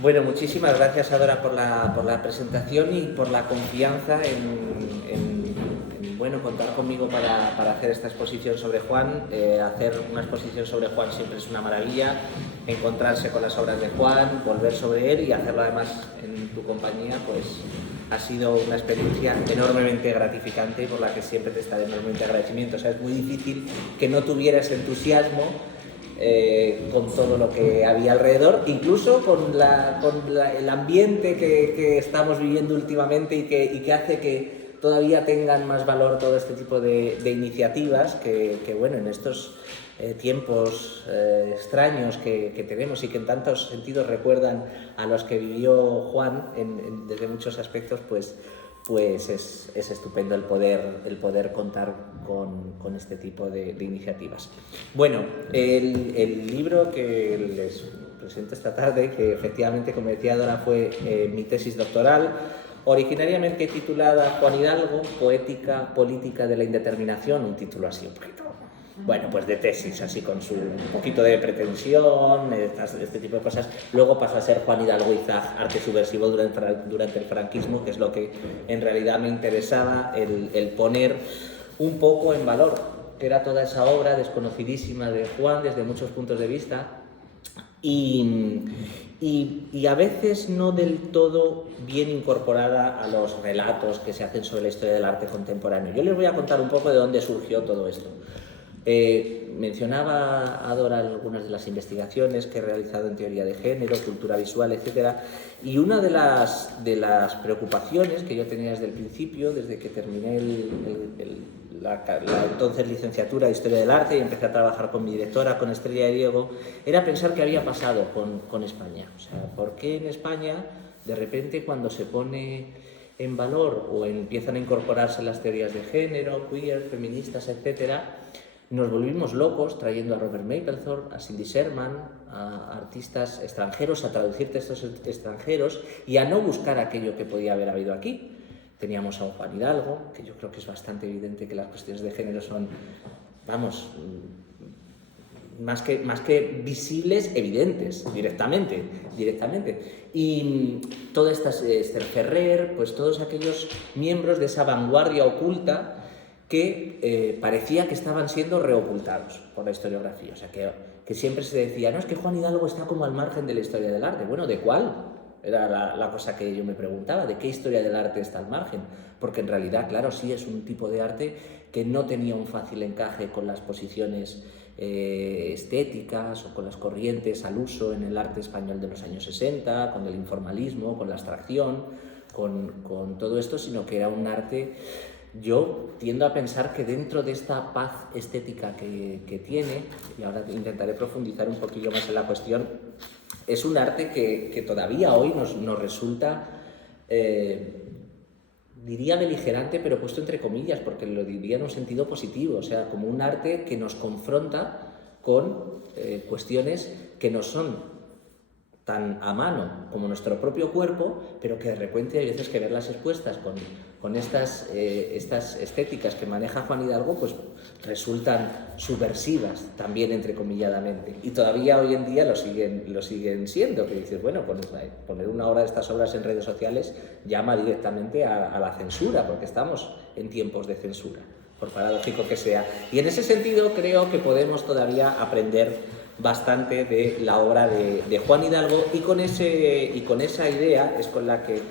Bueno, muchísimas gracias, Adora, por la presentación y por la confianza en contar conmigo para hacer esta exposición sobre Juan. Hacer una exposición sobre Juan siempre es una maravilla, encontrarse con las obras de Juan, volver sobre él y hacerlo además en tu compañía, pues ha sido una experiencia enormemente gratificante y por la que siempre te estaré enormemente agradecimiento. O sea, es muy difícil que no tuvieras entusiasmo con todo lo que había alrededor, incluso con el ambiente que estamos viviendo últimamente y que hace que todavía tengan más valor todo este tipo de iniciativas que bueno, en estos tiempos extraños que tenemos y que en tantos sentidos recuerdan a los que vivió Juan desde muchos aspectos, pues es estupendo el poder contar con este tipo de iniciativas. Bueno, el libro que les presento esta tarde, que efectivamente, como decía Dora, fue mi tesis doctoral, originariamente titulada Juan Hidalgo, Poética Política de la Indeterminación, un título así un poquito, bueno, pues de tesis, así con un poquito de pretensión, este tipo de cosas. Luego pasó a ser Juan Hidalgo Izag, arte subversivo durante el franquismo, que es lo que en realidad me interesaba, el poner un poco en valor, que era toda esa obra desconocidísima de Juan desde muchos puntos de vista y a veces no del todo bien incorporada a los relatos que se hacen sobre la historia del arte contemporáneo. Yo les voy a contar un poco de dónde surgió todo esto. Mencionaba Adora algunas de las investigaciones que he realizado en teoría de género, cultura visual, etc. Y una de las preocupaciones que yo tenía desde el principio, desde que terminé la entonces licenciatura de Historia del Arte y empecé a trabajar con mi directora, con Estrella de Diego, era pensar qué había pasado con España. O sea, ¿por qué en España, de repente, cuando se pone en valor o empiezan a incorporarse las teorías de género, queer, feministas, etcétera, nos volvimos locos trayendo a Robert Mapplethorpe, a Cindy Sherman, a artistas extranjeros, a traducir textos extranjeros y a no buscar aquello que podía haber habido aquí? Teníamos a un Juan Hidalgo, que yo creo que es bastante evidente que las cuestiones de género son, vamos, más que visibles, evidentes, directamente. Y toda esta Esther Ferrer, pues todos aquellos miembros de esa vanguardia oculta que parecía que estaban siendo reocultados por la historiografía. O sea, que siempre se decía, no, es que Juan Hidalgo está como al margen de la historia del arte. Bueno, ¿de cuál? Era la cosa que yo me preguntaba, ¿de qué historia del arte está al margen? Porque en realidad, claro, sí es un tipo de arte que no tenía un fácil encaje con las posiciones estéticas o con las corrientes al uso en el arte español de los años 60, con el informalismo, con la abstracción, con todo esto, sino que era un arte. Yo tiendo a pensar que dentro de esta paz estética que tiene, y ahora intentaré profundizar un poquillo más en la cuestión, es un arte que todavía hoy nos resulta, diría beligerante, pero puesto entre comillas, porque lo diría en un sentido positivo, o sea, como un arte que nos confronta con cuestiones que no son tan a mano como nuestro propio cuerpo, pero que de repente hay veces que verlas expuestas con estas estéticas que maneja Juan Hidalgo, pues resultan subversivas también, entrecomilladamente. Y todavía hoy en día lo siguen siendo, que dices, bueno, poner una obra de estas obras en redes sociales llama directamente a la censura, porque estamos en tiempos de censura, por paradójico que sea. Y en ese sentido creo que podemos todavía aprender bastante de la obra de Juan Hidalgo y con esa idea es con la que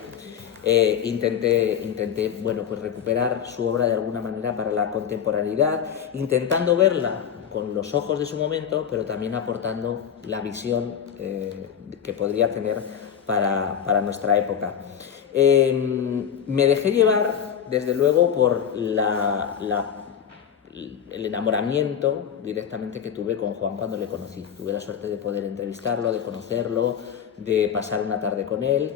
intenté bueno, pues recuperar su obra de alguna manera para la contemporaneidad, intentando verla con los ojos de su momento, pero también aportando la visión que podría tener para nuestra época. Me dejé llevar, desde luego, por el enamoramiento directamente que tuve con Juan cuando le conocí. Tuve la suerte de poder entrevistarlo, de conocerlo, de pasar una tarde con él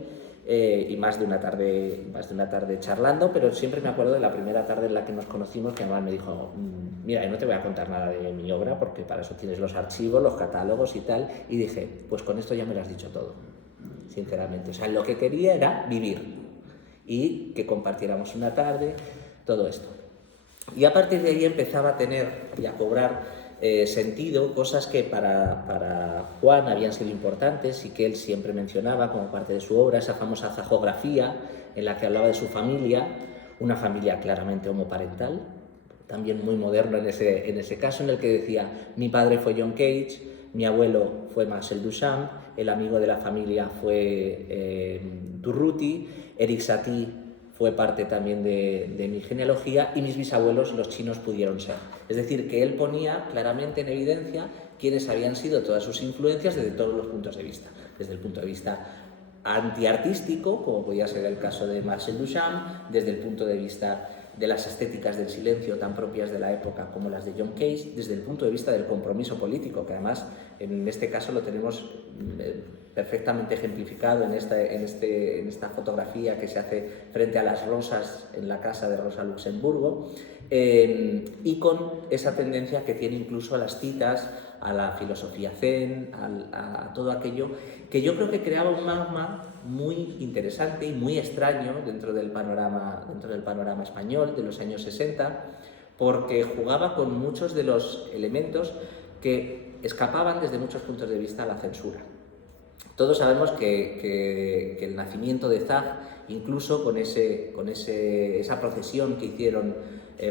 y más de una tarde charlando, pero siempre me acuerdo de la primera tarde en la que nos conocimos, que además me dijo, mira, yo no te voy a contar nada de mi obra porque para eso tienes los archivos, los catálogos y tal, y dije, pues con esto ya me lo has dicho todo, sinceramente. O sea, lo que quería era vivir y que compartiéramos una tarde, todo esto. Y a partir de ahí empezaba a tener y a cobrar sentido, cosas que para Juan habían sido importantes y que él siempre mencionaba como parte de su obra, esa famosa zagografía en la que hablaba de su familia, una familia claramente homoparental, también muy moderno en ese caso, en el que decía: mi padre fue John Cage, mi abuelo fue Marcel Duchamp, el amigo de la familia fue Durruti, Eric Satie fue parte también de mi genealogía, y mis bisabuelos, los chinos, pudieron ser. Es decir, que él ponía claramente en evidencia quiénes habían sido todas sus influencias desde todos los puntos de vista. Desde el punto de vista antiartístico, como podía ser el caso de Marcel Duchamp, desde el punto de vista de las estéticas del silencio tan propias de la época como las de John Cage, desde el punto de vista del compromiso político, que además en este caso lo tenemos perfectamente ejemplificado en esta fotografía que se hace frente a las rosas en la casa de Rosa Luxemburgo, y con esa tendencia que tiene incluso a las citas, a la filosofía zen, a todo aquello que yo creo que creaba un magma muy interesante y muy extraño dentro del panorama español de los años 60, porque jugaba con muchos de los elementos que escapaban desde muchos puntos de vista a la censura. Todos sabemos que el nacimiento de Zag, incluso con esa procesión que hicieron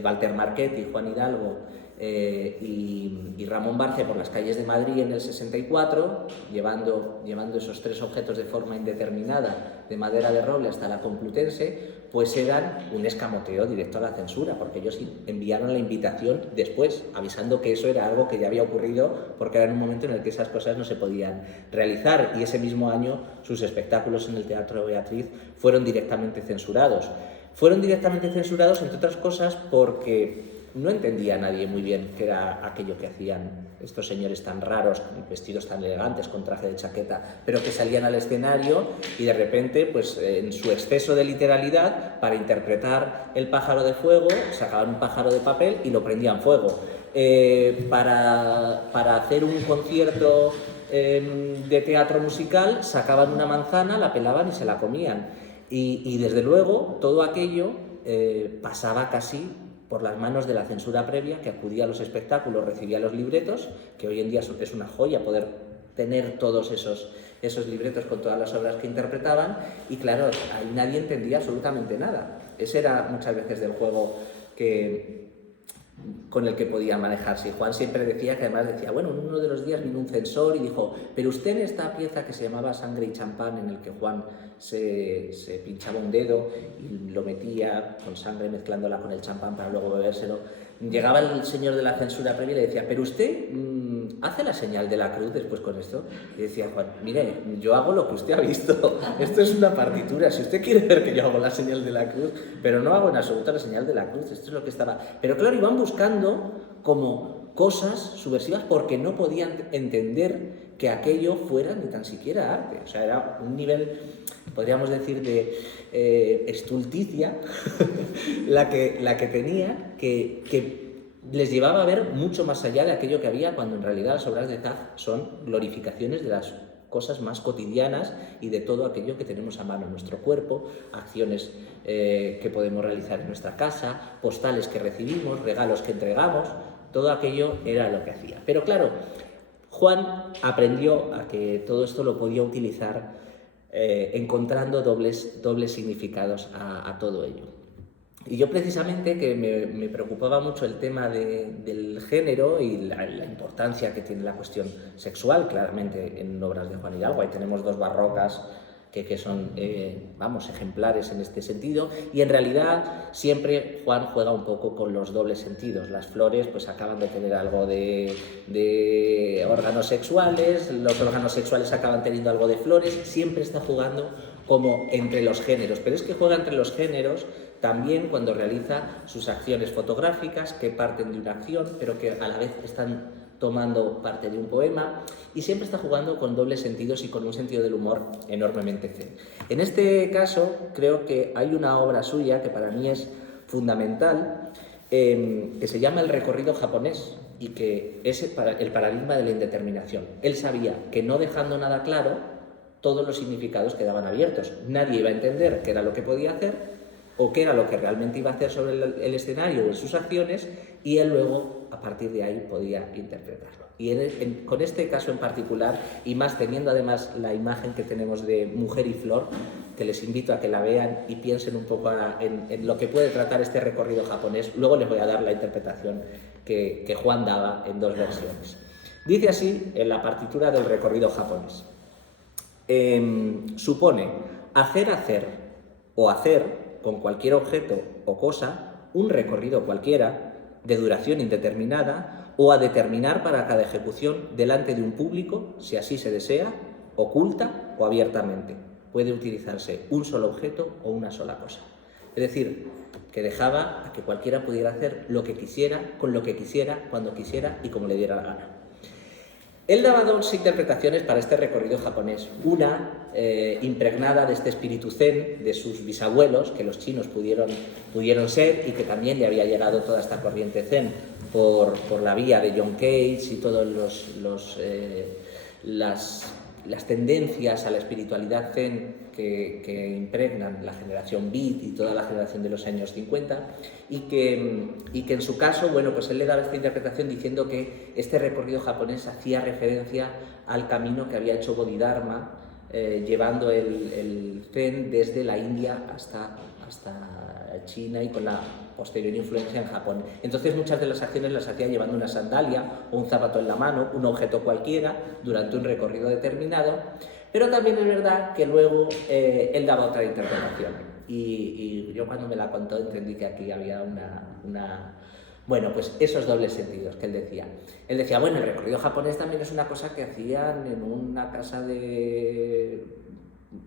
Walter Marchetti, Juan Hidalgo y Ramón Barce por las calles de Madrid en el 64, llevando esos 3 objetos de forma indeterminada de madera de roble hasta la Complutense, pues eran un escamoteo directo a la censura, porque ellos enviaron la invitación después, avisando que eso era algo que ya había ocurrido, porque era en un momento en el que esas cosas no se podían realizar, y ese mismo año sus espectáculos en el Teatro Beatriz fueron directamente censurados. Fueron directamente censurados, entre otras cosas, porque no entendía nadie muy bien qué era aquello que hacían estos señores tan raros, vestidos tan elegantes, con traje de chaqueta, pero que salían al escenario y de repente, pues en su exceso de literalidad, para interpretar el pájaro de fuego, sacaban un pájaro de papel y lo prendían fuego. Para hacer un concierto de teatro musical, sacaban una manzana, la pelaban y se la comían. Y desde luego todo aquello pasaba casi por las manos de la censura previa, que acudía a los espectáculos, recibía los libretos, que hoy en día es una joya poder tener todos esos libretos con todas las obras que interpretaban, y claro, ahí nadie entendía absolutamente nada. Ese era muchas veces del juego con el que podía manejarse. Y Juan siempre decía, que además decía, bueno, uno de los días vino un censor y dijo: pero usted en esta pieza que se llamaba Sangre y Champán, en el que Juan se pinchaba un dedo y lo metía con sangre mezclándola con el champán para luego bebérselo, llegaba el señor de la censura previa y le decía: pero usted hace la señal de la cruz después con esto. Y decía Juan: mire, yo hago lo que usted ha visto, esto es una partitura, si usted quiere ver que yo hago la señal de la cruz, pero no hago en absoluto la señal de la cruz, esto es lo que estaba. Pero claro, iban buscando como cosas subversivas porque no podían entender que aquello fuera ni tan siquiera arte. O sea, era un nivel, podríamos decir, de estulticia la que tenía, que les llevaba a ver mucho más allá de aquello que había, cuando en realidad las obras de Zag son glorificaciones de las cosas más cotidianas y de todo aquello que tenemos a mano en nuestro cuerpo, acciones que podemos realizar en nuestra casa, postales que recibimos, regalos que entregamos, todo aquello era lo que hacía. Pero claro, Juan aprendió a que todo esto lo podía utilizar encontrando dobles significados a todo ello. Y yo precisamente, que me preocupaba mucho el tema del género y la importancia que tiene la cuestión sexual, claramente en obras de Juan Hidalgo. Ahí tenemos 2 barrocas que son, ejemplares en este sentido, y en realidad siempre Juan juega un poco con los dobles sentidos. Las flores pues acaban de tener algo de órganos sexuales, los órganos sexuales acaban teniendo algo de flores, siempre está jugando como entre los géneros, pero es que juega entre los géneros también cuando realiza sus acciones fotográficas, que parten de una acción, pero que a la vez están tomando parte de un poema, y siempre está jugando con dobles sentidos y con un sentido del humor enormemente zen. En este caso, creo que hay una obra suya que para mí es fundamental, que se llama El recorrido japonés, y que es el paradigma de la indeterminación. Él sabía que no dejando nada claro, todos los significados quedaban abiertos. Nadie iba a entender qué era lo que podía hacer, o qué era lo que realmente iba a hacer sobre el escenario o en sus acciones, y él luego, a partir de ahí, podía interpretarlo. Y con este caso en particular, y más teniendo además la imagen que tenemos de Mujer y Flor, que les invito a que la vean y piensen un poco en lo que puede tratar este recorrido japonés, luego les voy a dar la interpretación que Juan daba en 2 versiones. Dice así en la partitura del recorrido japonés. Supone hacer o hacer con cualquier objeto o cosa un recorrido cualquiera de duración indeterminada o a determinar para cada ejecución delante de un público, si así se desea, oculta o abiertamente. Puede utilizarse un solo objeto o una sola cosa. Es decir, que dejaba a que cualquiera pudiera hacer lo que quisiera, con lo que quisiera, cuando quisiera y como le diera la gana. Él daba 2 interpretaciones para este recorrido japonés. Una, impregnada de este espíritu zen de sus bisabuelos, que los chinos pudieron ser, y que también le había llegado toda esta corriente zen por la vía de John Cage y todas las tendencias a la espiritualidad zen que impregnan la generación beat y toda la generación de los años 50, y que en su caso, bueno, pues él le daba esta interpretación diciendo que este recorrido japonés hacía referencia al camino que había hecho Bodhidharma, llevando el zen desde la India hasta China y con la posterior influencia en Japón. Entonces muchas de las acciones las hacía llevando una sandalia o un zapato en la mano, un objeto cualquiera, durante un recorrido determinado, pero también es verdad que luego él daba otra interpretación, y yo cuando me la contó entendí que aquí había bueno, pues esos dobles sentidos que él decía. Él decía, bueno, el recorrido japonés también es una cosa que hacían en una casa de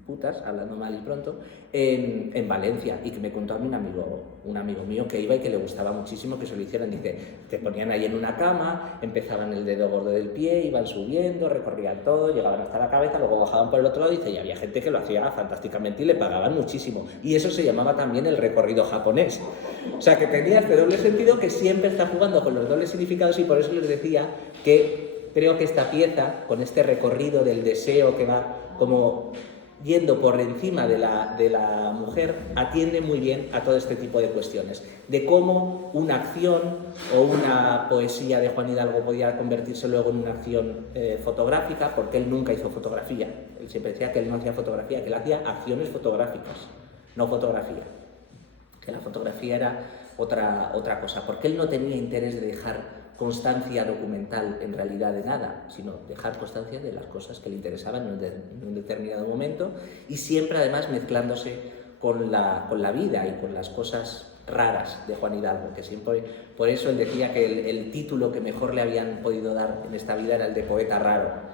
putas, hablando mal y pronto, en Valencia, y que me contó a mí un amigo mío que iba y que le gustaba muchísimo que se lo hicieran. Dice, te ponían ahí en una cama, empezaban el dedo gordo del pie, iban subiendo, recorrían todo, llegaban hasta la cabeza, luego bajaban por el otro lado. Dice, y había gente que lo hacía fantásticamente y le pagaban muchísimo, y eso se llamaba también el recorrido japonés. O sea, que tenía este doble sentido, que siempre está jugando con los dobles significados, y por eso les decía que creo que esta pieza, con este recorrido del deseo que va como yendo por encima de la mujer, atiende muy bien a todo este tipo de cuestiones, de cómo una acción o una poesía de Juan Hidalgo podía convertirse luego en una acción fotográfica, porque él nunca hizo fotografía. Él siempre decía que él no hacía fotografía, que él hacía acciones fotográficas, no fotografía, que la fotografía era otra cosa, porque él no tenía interés de dejar constancia documental en realidad de nada, sino dejar constancia de las cosas que le interesaban en un determinado momento, y siempre además mezclándose con la vida y con las cosas raras de Juan Hidalgo, que siempre, por eso él decía que el título que mejor le habían podido dar en esta vida era el de poeta raro,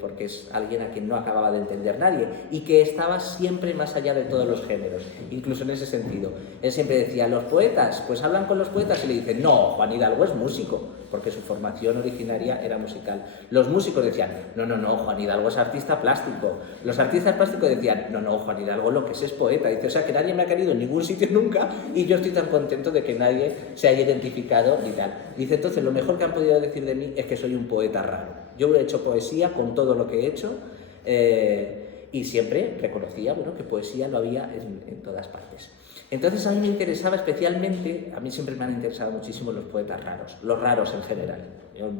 porque es alguien a quien no acababa de entender nadie, y que estaba siempre más allá de todos los géneros, incluso en ese sentido. Él siempre decía, los poetas, pues hablan con los poetas y le dicen, no, Juan Hidalgo es músico, porque su formación originaria era musical. Los músicos decían, no, Juan Hidalgo es artista plástico. Los artistas plásticos decían, no, Juan Hidalgo lo que es poeta. Dice, o sea, que nadie me ha querido en ningún sitio nunca, y yo estoy tan contento de que nadie se haya identificado ni tal. Dice, entonces lo mejor que han podido decir de mí es que soy un poeta raro. Yo he hecho poesía con todo lo que he hecho, y siempre reconocía, bueno, que poesía lo había en todas partes. Entonces a mí me interesaba especialmente, a mí siempre me han interesado muchísimo los poetas raros, los raros en general.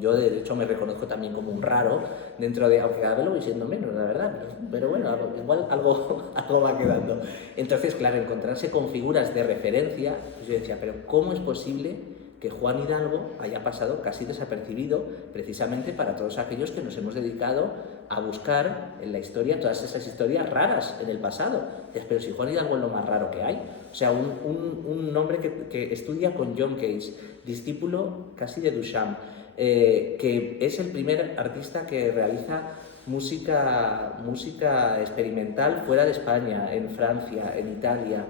Yo de hecho me reconozco también como un raro dentro de, aunque cada vez lo voy siendo menos, la verdad, pero bueno, igual algo va quedando. Entonces, claro, encontrarse con figuras de referencia, pues yo decía, pero ¿cómo es posible que Juan Hidalgo haya pasado casi desapercibido, precisamente para todos aquellos que nos hemos dedicado a buscar en la historia todas esas historias raras en el pasado? Pero si Juan Hidalgo es lo más raro que hay. O sea, un hombre que estudia con John Cage, discípulo casi de Duchamp, que es el primer artista que realiza música experimental fuera de España, en Francia, en Italia,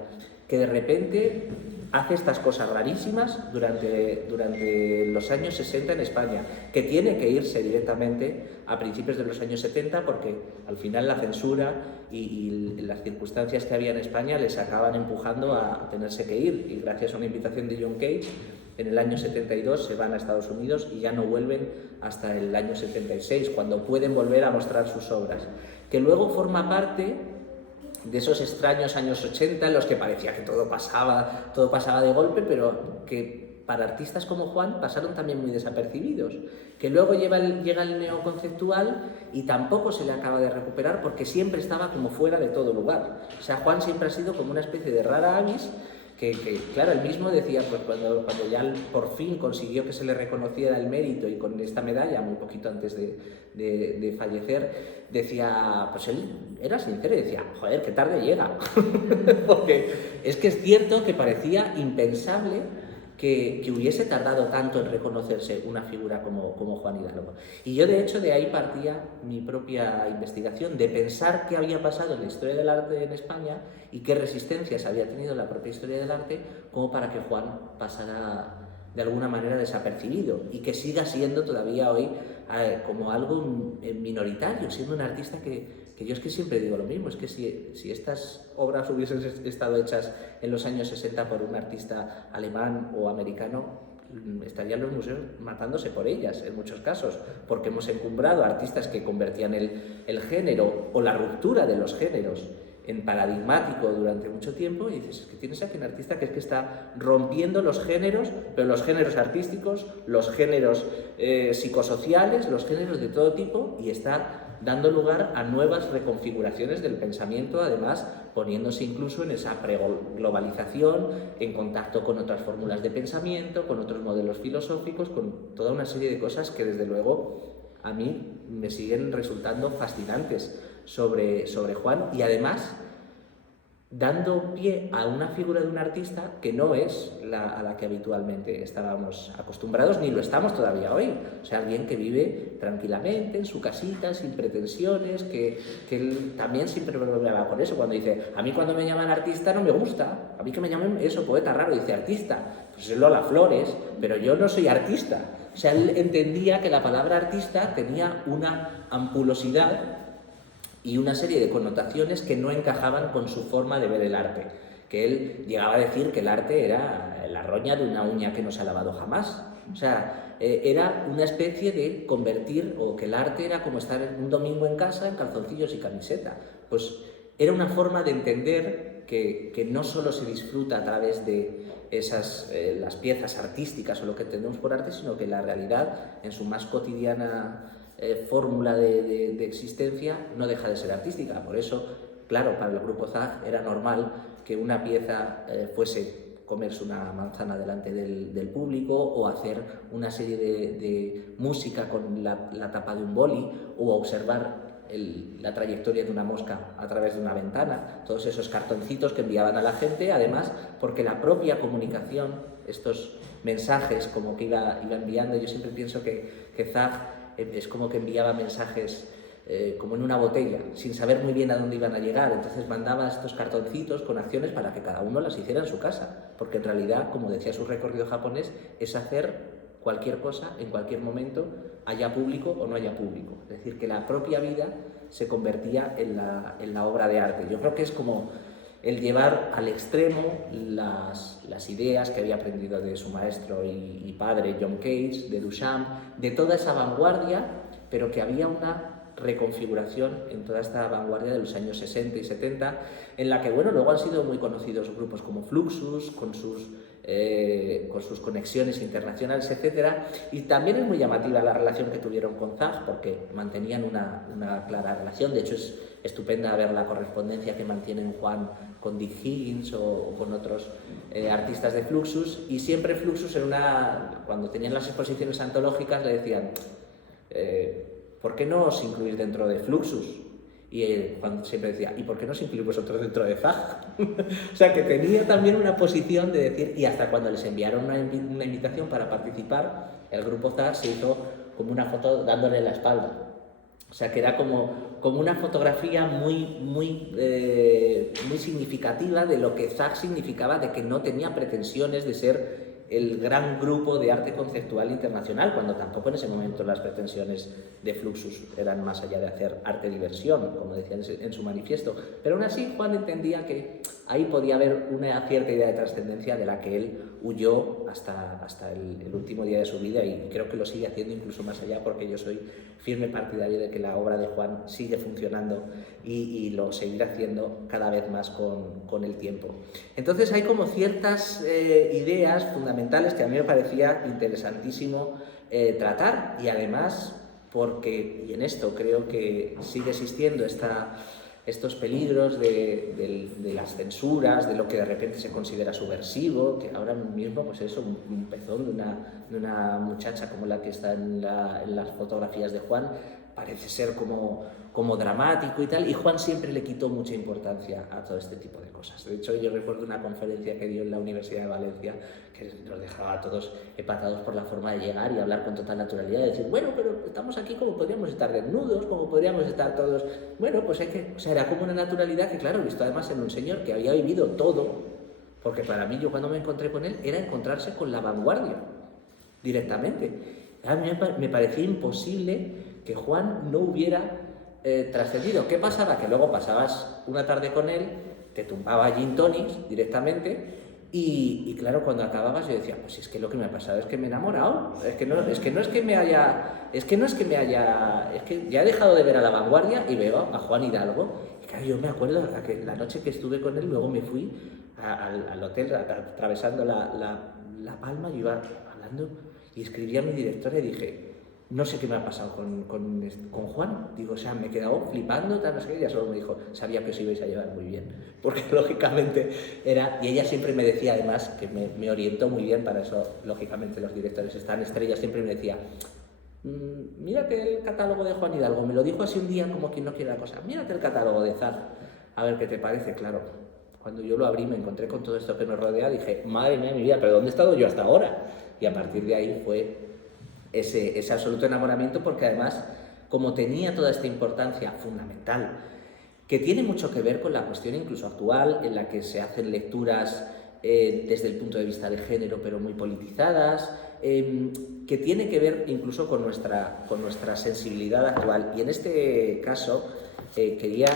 que de repente hace estas cosas rarísimas durante los años 60 en España, que tiene que irse directamente a principios de los años 70, porque al final la censura y las circunstancias que había en España les acaban empujando a tenerse que ir, y gracias a una invitación de John Cage, en el año 72 se van a Estados Unidos y ya no vuelven hasta el año 76, cuando pueden volver a mostrar sus obras, que luego forma parte de esos extraños años 80 en los que parecía que todo pasaba de golpe, pero que para artistas como Juan pasaron también muy desapercibidos, que luego llega el neoconceptual y tampoco se le acaba de recuperar porque siempre estaba como fuera de todo lugar. O sea, Juan siempre ha sido como una especie de rara avis que claro, él mismo decía, pues cuando ya por fin consiguió que se le reconociera el mérito y con esta medalla, muy poquito antes de fallecer, decía, pues él era sincero y decía, joder, qué tarde llega. Porque es que es cierto que parecía impensable que hubiese tardado tanto en reconocerse una figura como Juan Hidalgo. Y yo, de hecho, de ahí partía mi propia investigación, de pensar qué había pasado en la historia del arte en España y qué resistencias había tenido la propia historia del arte como para que Juan pasara de alguna manera desapercibido y que siga siendo todavía hoy como algo minoritario, siendo un artista que yo es que siempre digo lo mismo, es que si estas obras hubiesen estado hechas en los años 60 por un artista alemán o americano, estarían los museos matándose por ellas en muchos casos, porque hemos encumbrado a artistas que convertían el género o la ruptura de los géneros en paradigmático durante mucho tiempo y dices, es que tienes aquí un artista que es que está rompiendo los géneros, pero los géneros artísticos, los géneros psicosociales, los géneros de todo tipo y está dando lugar a nuevas reconfiguraciones del pensamiento, además poniéndose incluso en esa preglobalización, en contacto con otras fórmulas de pensamiento, con otros modelos filosóficos, con toda una serie de cosas que desde luego a mí me siguen resultando fascinantes sobre Juan y además dando pie a una figura de un artista que no es a la que habitualmente estábamos acostumbrados, ni lo estamos todavía hoy. O sea, alguien que vive tranquilamente en su casita, sin pretensiones, que él también siempre bromeaba con eso, cuando dice, a mí cuando me llaman artista no me gusta, a mí que me llamen eso, poeta raro, dice artista, pues es Lola Flores, pero yo no soy artista. O sea, él entendía que la palabra artista tenía una ampulosidad y una serie de connotaciones que no encajaban con su forma de ver el arte, que él llegaba a decir que el arte era la roña de una uña que no se ha lavado jamás. O sea, era una especie de convertir, o que el arte era como estar un domingo en casa en calzoncillos y camiseta. Pues era una forma de entender que no solo se disfruta a través de las piezas artísticas o lo que entendemos por arte, sino que la realidad, en su más cotidiana fórmula de existencia, no deja de ser artística. Por eso, claro, para el grupo Zag era normal que una pieza fuese comerse una manzana delante del público o hacer una serie de música con la tapa de un boli o observar la trayectoria de una mosca a través de una ventana, todos esos cartoncitos que enviaban a la gente, además porque la propia comunicación, estos mensajes como que iba enviando, yo siempre pienso que Zag es como que enviaba mensajes como en una botella, sin saber muy bien a dónde iban a llegar, entonces mandaba estos cartoncitos con acciones para que cada uno las hiciera en su casa, porque en realidad, como decía su recorrido japonés, es hacer cualquier cosa en cualquier momento, haya público o no haya público, es decir, que la propia vida se convertía en la obra de arte. Yo creo que es como el llevar al extremo las ideas que había aprendido de su maestro y padre John Cage, de Duchamp, de toda esa vanguardia, pero que había una reconfiguración en toda esta vanguardia de los años 60 y 70, en la que, bueno, luego han sido muy conocidos grupos como Fluxus, con sus conexiones internacionales, etcétera, y también es muy llamativa la relación que tuvieron con Zag, porque mantenían una clara relación. De hecho, es estupenda ver la correspondencia que mantienen Juan con Dick Higgins o con otros artistas de Fluxus, y siempre Fluxus cuando tenían las exposiciones antológicas le decían ¿por qué no os incluís dentro de Fluxus? Y Juan siempre decía, ¿y por qué no os incluís vosotros dentro de Zag? O sea, que tenía también una posición de decir, y hasta cuando les enviaron una invitación para participar, el grupo Zag se hizo como una foto dándole la espalda. O sea, que era como una fotografía muy significativa de lo que Zag significaba, de que no tenía pretensiones de ser el gran grupo de arte conceptual internacional, cuando tampoco en ese momento las pretensiones de Fluxus eran más allá de hacer arte-diversión, como decía en su manifiesto. Pero aún así Juan entendía que ahí podía haber una cierta idea de trascendencia de la que él huyó hasta el último día de su vida, y creo que lo sigue haciendo incluso más allá, porque yo soy firme partidario de que la obra de Juan sigue funcionando y lo seguirá haciendo cada vez más con el tiempo. Entonces hay como ciertas ideas fundamentales que a mí me parecía interesantísimo tratar, y además porque, y en esto creo que sigue existiendo estos peligros de las censuras, de lo que de repente se considera subversivo, que ahora mismo, pues eso, un pezón de una muchacha como la que está en las fotografías de Juan, parece ser como dramático y tal, y Juan siempre le quitó mucha importancia a todo este tipo de cosas. De hecho, yo recuerdo una conferencia que dio en la Universidad de Valencia, que nos dejaba a todos empatados por la forma de llegar y hablar con total naturalidad, y decir, bueno, pero estamos aquí como podríamos estar desnudos, como podríamos estar todos, bueno, pues hay que, o sea, era como una naturalidad que, claro, visto además en un señor que había vivido todo, porque para mí, yo cuando me encontré con él, era encontrarse con la vanguardia, directamente. A mí me parecía imposible que Juan no hubiera trascendido. ¿Qué pasaba? Que luego pasabas una tarde con él, te tumbaba gin tonics directamente, y claro, cuando acababas yo decía, pues es que lo que me ha pasado es que me he enamorado, es que ya he dejado de ver a la vanguardia y veo a Juan Hidalgo. Y claro, yo me acuerdo que la noche que estuve con él, luego me fui al hotel, atravesando la Palma, yo iba hablando y escribí a mi directora y dije, no sé qué me ha pasado con Juan. Digo, o sea, me he quedado flipando, tal, no sé qué. Ella solo me dijo, sabía que os ibais a llevar muy bien. Porque lógicamente era... Y ella siempre me decía, además, que me orientó muy bien para eso. Lógicamente los directores están estrellas. Siempre me decía, mírate el catálogo de Juan Hidalgo. Me lo dijo así un día como quien no quiere la cosa. Mírate el catálogo de Zar, a ver qué te parece. Claro, cuando yo lo abrí, me encontré con todo esto que nos rodea. Dije, madre mía, mi vida, ¿pero dónde he estado yo hasta ahora? Y a partir de ahí fue ese absoluto enamoramiento, porque además, como tenía toda esta importancia fundamental, que tiene mucho que ver con la cuestión incluso actual, en la que se hacen lecturas desde el punto de vista de género, pero muy politizadas, que tiene que ver incluso con nuestra sensibilidad actual. Y en este caso quería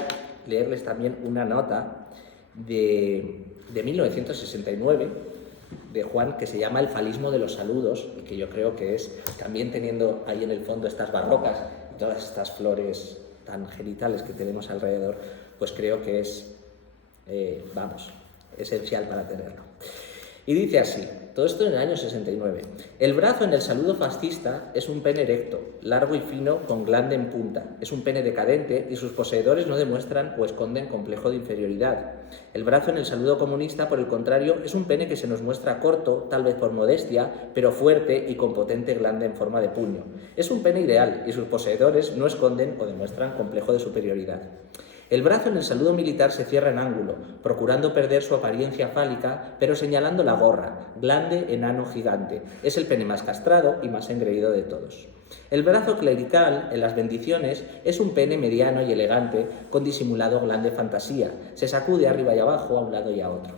leerles también una nota de 1969, de Juan, que se llama El falismo de los saludos, y que yo creo que es, también teniendo ahí en el fondo estas barrocas y todas estas flores tan genitales que tenemos alrededor, pues creo que es, esencial para tenerlo. Y dice así, todo esto en el año 69. El brazo en el saludo fascista es un pene erecto, largo y fino, con glande en punta. Es un pene decadente y sus poseedores no demuestran o esconden complejo de inferioridad. El brazo en el saludo comunista, por el contrario, es un pene que se nos muestra corto, tal vez por modestia, pero fuerte y con potente glande en forma de puño. Es un pene ideal y sus poseedores no esconden o demuestran complejo de superioridad. El brazo en el saludo militar se cierra en ángulo, procurando perder su apariencia fálica, pero señalando la gorra, glande enano gigante. Es el pene más castrado y más engreído de todos. El brazo clerical, en las bendiciones, es un pene mediano y elegante, con disimulado glande fantasía. Se sacude arriba y abajo, a un lado y a otro.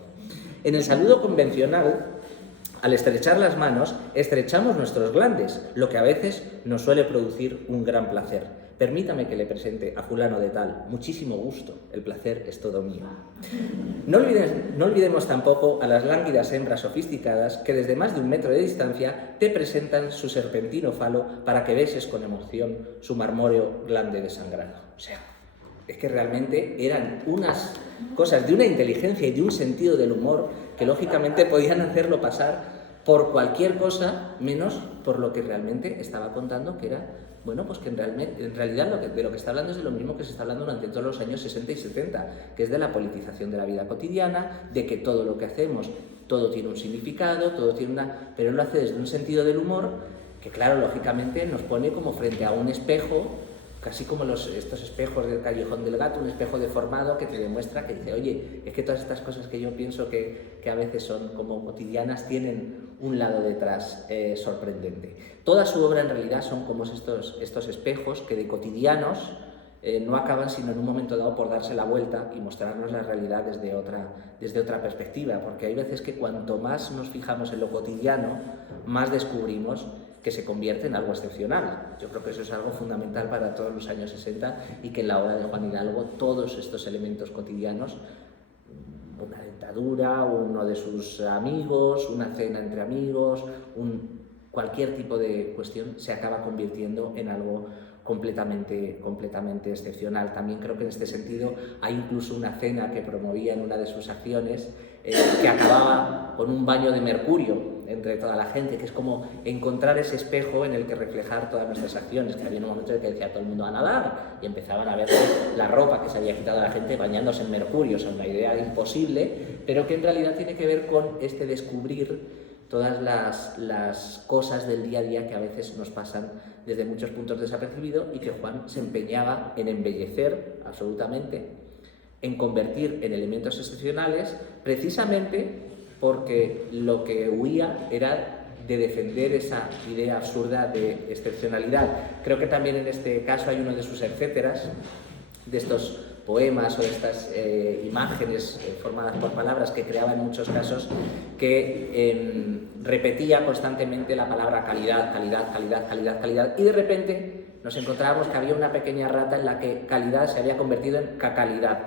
En el saludo convencional, al estrechar las manos, estrechamos nuestros glandes, lo que a veces nos suele producir un gran placer. Permítame que le presente a fulano de tal. Muchísimo gusto. El placer es todo mío. No olvidemos tampoco a las lánguidas hembras sofisticadas que desde más de 1 metro de distancia te presentan su serpentino falo para que beses con emoción su marmóreo glande desangrado. O sea, es que realmente eran unas cosas de una inteligencia y de un sentido del humor que lógicamente podían hacerlo pasar por cualquier cosa menos por lo que realmente estaba contando, que era, bueno, pues que en realidad de lo que está hablando es de lo mismo que se está hablando durante todos los años 60 y 70, que es de la politización de la vida cotidiana, de que todo lo que hacemos, todo tiene un significado, todo tiene una... pero él lo hace desde un sentido del humor que, claro, lógicamente nos pone como frente a un espejo, casi como estos espejos del Callejón del Gato, un espejo deformado que te demuestra, que dice, oye, es que todas estas cosas que yo pienso que a veces son como cotidianas tienen un lado detrás sorprendente. Toda su obra en realidad son como estos espejos que de cotidianos no acaban sino en un momento dado por darse la vuelta y mostrarnos la realidad desde otra perspectiva, porque hay veces que cuanto más nos fijamos en lo cotidiano, más descubrimos que se convierte en algo excepcional. Yo creo que eso es algo fundamental para todos los años 60 y que en la obra de Juan Hidalgo todos estos elementos cotidianos una dentadura, uno de sus amigos, una cena entre amigos, cualquier tipo de cuestión se acaba convirtiendo en algo completamente excepcional. También creo que en este sentido hay incluso una cena que promovía en una de sus acciones que acababa con un baño de mercurio entre toda la gente, que es como encontrar ese espejo en el que reflejar todas nuestras acciones, que había un momento en el que decía todo el mundo a nadar y empezaban a ver la ropa que se había quitado la gente bañándose en mercurio. O sea, una idea imposible, pero que en realidad tiene que ver con este descubrir todas las cosas del día a día que a veces nos pasan desde muchos puntos desapercibidos, y que Juan se empeñaba en embellecer absolutamente, en convertir en elementos excepcionales, precisamente porque lo que huía era de defender esa idea absurda de excepcionalidad. Creo que también en este caso hay uno de sus etcéteras, de estos poemas o de estas imágenes formadas por palabras que creaba en muchos casos, que repetía constantemente la palabra calidad, calidad, calidad, calidad, calidad, y de repente nos encontrábamos que había una pequeña rata en la que calidad se había convertido en cacalidad,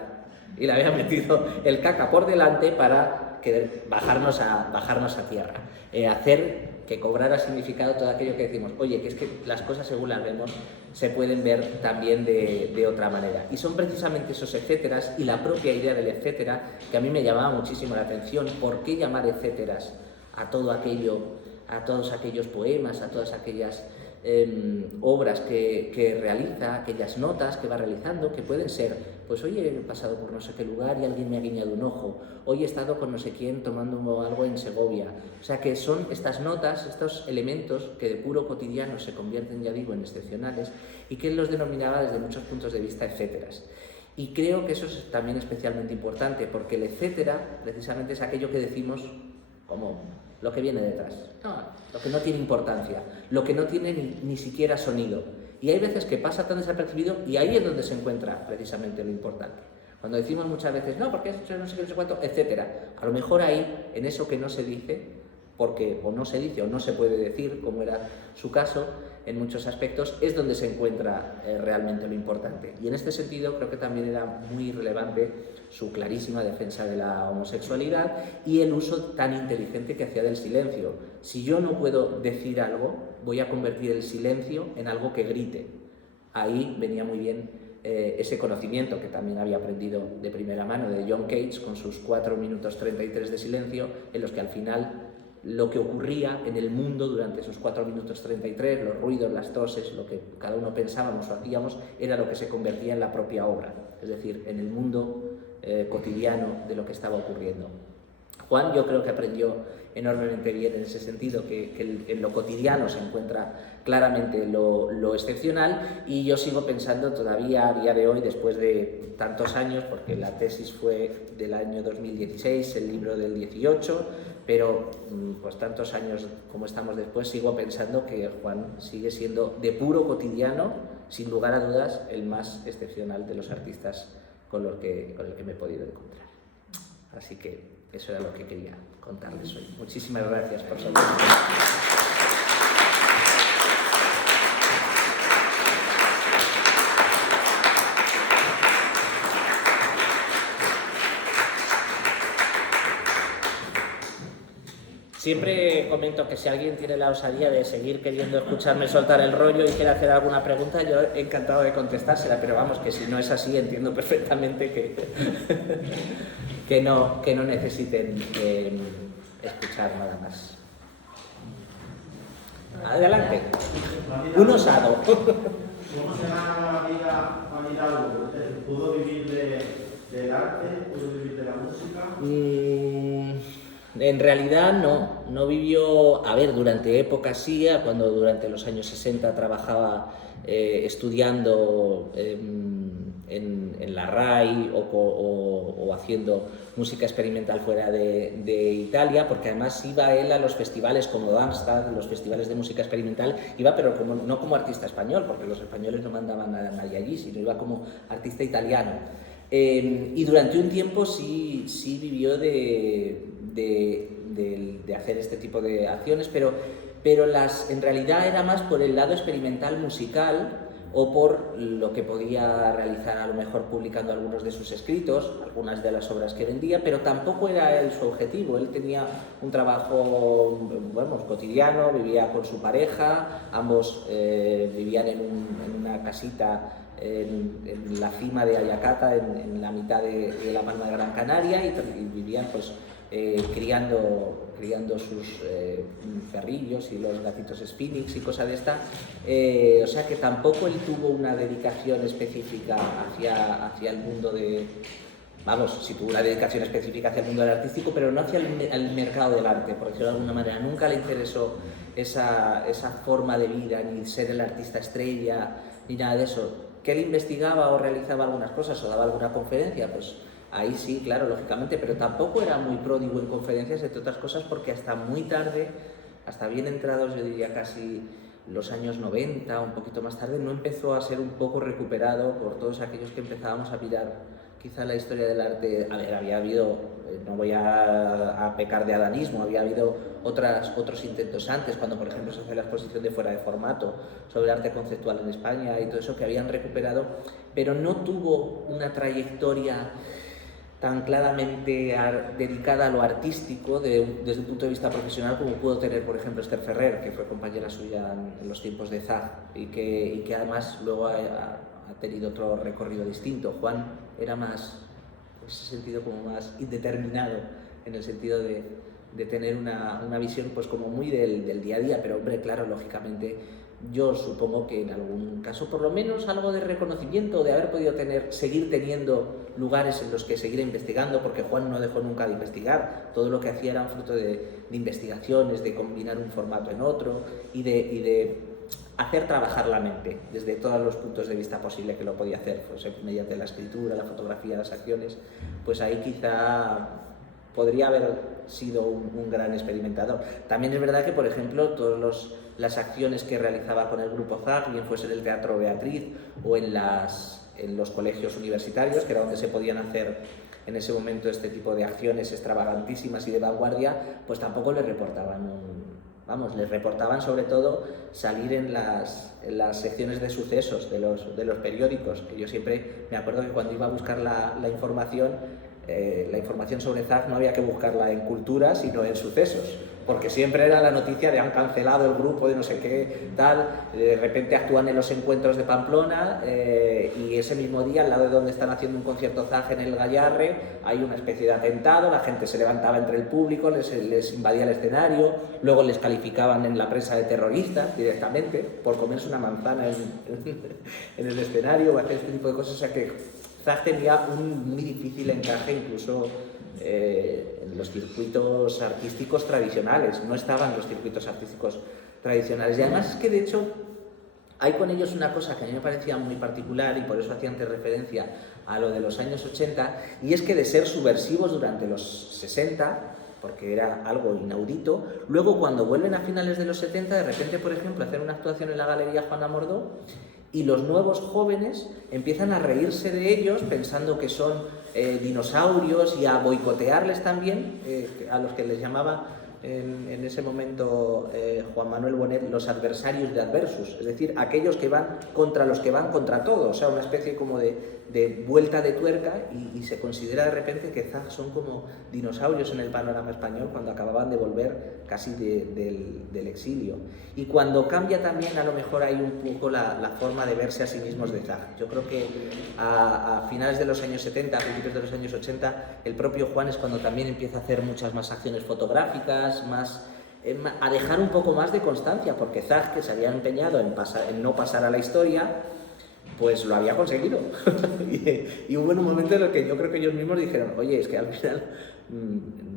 y le había metido el caca por delante para bajarnos a tierra, hacer que cobrara significado todo aquello que decimos, oye, que es que las cosas según las vemos se pueden ver también de otra manera. Y son precisamente esos etcéteras y la propia idea del etcétera que a mí me llamaba muchísimo la atención. ¿Por qué llamar etcéteras a todo aquello, a todos aquellos poemas, a todas aquellas obras que realiza, aquellas notas que va realizando, que pueden ser, pues hoy he pasado por no sé qué lugar y alguien me ha guiñado un ojo, hoy he estado con no sé quién tomando algo en Segovia? O sea, que son estas notas, estos elementos que de puro cotidiano se convierten, ya digo, en excepcionales, y que él los denominaba desde muchos puntos de vista etcéteras. Y creo que eso es también especialmente importante, porque el etcétera precisamente es aquello que decimos como lo que viene detrás, lo que no tiene importancia, lo que no tiene ni siquiera sonido. Y hay veces que pasa tan desapercibido, y ahí es donde se encuentra precisamente lo importante. Cuando decimos muchas veces, no, porque eso no sé qué, no sé cuánto, etcétera, a lo mejor ahí, en eso que no se dice, porque o no se dice o no se puede decir, como era su caso en muchos aspectos, es donde se encuentra realmente lo importante. Y en este sentido creo que también era muy relevante su clarísima defensa de la homosexualidad y el uso tan inteligente que hacía del silencio. Si yo no puedo decir algo, voy a convertir el silencio en algo que grite. Ahí venía muy bien ese conocimiento que también había aprendido de primera mano de John Cage, con sus 4 minutos 33 de silencio, en los que al final lo que ocurría en el mundo durante esos 4 minutos 33, los ruidos, las toses, lo que cada uno pensábamos o hacíamos, era lo que se convertía en la propia obra, es decir, en el mundo cotidiano de lo que estaba ocurriendo. Juan, yo creo que aprendió enormemente bien en ese sentido, que en lo cotidiano se encuentra claramente lo excepcional, y yo sigo pensando todavía a día de hoy, después de tantos años, porque la tesis fue del año 2016, el libro del 18, pero pues tantos años como estamos después, sigo pensando que Juan sigue siendo de puro cotidiano, sin lugar a dudas, el más excepcional de los artistas con el que me he podido encontrar. Así que eso era lo que quería contarles hoy. Muchísimas gracias por su atención. Siempre comento que si alguien tiene la osadía de seguir queriendo escucharme soltar el rollo y quiere hacer alguna pregunta, yo encantado de contestársela, pero vamos, que si no es así, entiendo perfectamente que no necesiten escuchar nada más. Adelante. Un osado. ¿Cómo se llama la vida? ¿Pudo vivir del arte? ¿Pudo vivir de la música? En realidad no vivió, a ver, durante épocas sí, cuando durante los años 60 trabajaba estudiando en la RAI o haciendo música experimental fuera de Italia, porque además iba él a los festivales como Darmstadt, los festivales de música experimental, iba pero no como artista español, porque los españoles no mandaban a nadie allí, sino iba como artista italiano. Y durante un tiempo sí vivió de hacer este tipo de acciones, pero en realidad era más por el lado experimental musical, o por lo que podía realizar a lo mejor publicando algunos de sus escritos, algunas de las obras que vendía, pero tampoco era él su objetivo. Él tenía un trabajo, bueno, cotidiano, vivía con su pareja, ambos vivían en una casita en la cima de Ayacata, en la mitad de la Palma de Gran Canaria, y vivían pues criando sus perrillos y los gatitos Sphinx y cosas de esta, o sea que tampoco él tuvo una dedicación específica hacia el mundo de... Vamos, sí tuvo una dedicación específica hacia el mundo del artístico, pero no hacia el mercado del arte, por decirlo de alguna manera. Nunca le interesó esa forma de vida, ni ser el artista estrella, ni nada de eso. Que él investigaba o realizaba algunas cosas o daba alguna conferencia, pues ahí sí, claro, lógicamente, pero tampoco era muy pródigo en conferencias, entre otras cosas, porque hasta muy tarde, hasta bien entrados, yo diría casi los años 90, un poquito más tarde, no empezó a ser un poco recuperado por todos aquellos que empezábamos a mirar quizá la historia del arte. A ver, había habido, no voy a pecar de adanismo, había habido otros intentos antes, cuando por ejemplo se hace la exposición de Fuera de Formato sobre arte conceptual en España y todo eso, que habían recuperado, pero no tuvo una trayectoria tan claramente dedicada a lo artístico desde un punto de vista profesional como pudo tener, por ejemplo, Esther Ferrer, que fue compañera suya en los tiempos de Zag y que además luego ha tenido otro recorrido distinto. Juan era más, en ese sentido, como más indeterminado, en el sentido de tener una visión pues como muy del día a día, pero hombre, claro, lógicamente yo supongo que en algún caso por lo menos algo de reconocimiento, de haber podido seguir teniendo lugares en los que seguir investigando, porque Juan no dejó nunca de investigar. Todo lo que hacía era fruto de investigaciones, de combinar un formato en otro y de hacer trabajar la mente desde todos los puntos de vista posibles que lo podía hacer, pues, mediante la escritura, la fotografía, las acciones. Pues ahí quizá podría haber sido un gran experimentador. También es verdad que, por ejemplo, todas las acciones que realizaba con el grupo Zag, bien fuese en el Teatro Beatriz o en los colegios universitarios, que era donde se podían hacer en ese momento este tipo de acciones extravagantísimas y de vanguardia, pues tampoco les reportaban les reportaban sobre todo salir en las secciones de sucesos de los periódicos, que yo siempre me acuerdo que cuando iba a buscar la información sobre Zag no había que buscarla en Cultura, sino en Sucesos, porque siempre era la noticia de han cancelado el grupo de no sé qué, tal, de repente actúan en los encuentros de Pamplona y ese mismo día, al lado de donde están haciendo un concierto Zag en el Gallarre, hay una especie de atentado, la gente se levantaba entre el público, les invadía el escenario, luego les calificaban en la prensa de terroristas directamente por comerse una manzana en el escenario o hacer este tipo de cosas. O sea que Zag tenía un muy difícil encaje incluso en los circuitos artísticos tradicionales, no estaban los circuitos artísticos tradicionales. Y además es que de hecho hay con ellos una cosa que a mí me parecía muy particular y por eso hacía antes referencia a lo de los años 80, y es que de ser subversivos durante los 60, porque era algo inaudito, luego cuando vuelven a finales de los 70, de repente, por ejemplo, hacer una actuación en la Galería Juana Mordó, y los nuevos jóvenes empiezan a reírse de ellos pensando que son dinosaurios y a boicotearles también, a los que les llamaba en ese momento Juan Manuel Bonet los adversarios de adversus, es decir, aquellos que van contra los que van contra todo, o sea, una especie como de vuelta de tuerca, y se considera de repente que Zag son como dinosaurios en el panorama español cuando acababan de volver casi del exilio. Y cuando cambia también a lo mejor hay un poco la forma de verse a sí mismos de Zag. Yo creo que a finales de los años 70, a principios de los años 80, el propio Juan es cuando también empieza a hacer muchas más acciones fotográficas, a dejar un poco más de constancia, porque Zag, que se había empeñado en no pasar a la historia, pues lo había conseguido. y hubo un momento en el que yo creo que ellos mismos dijeron, oye, es que al final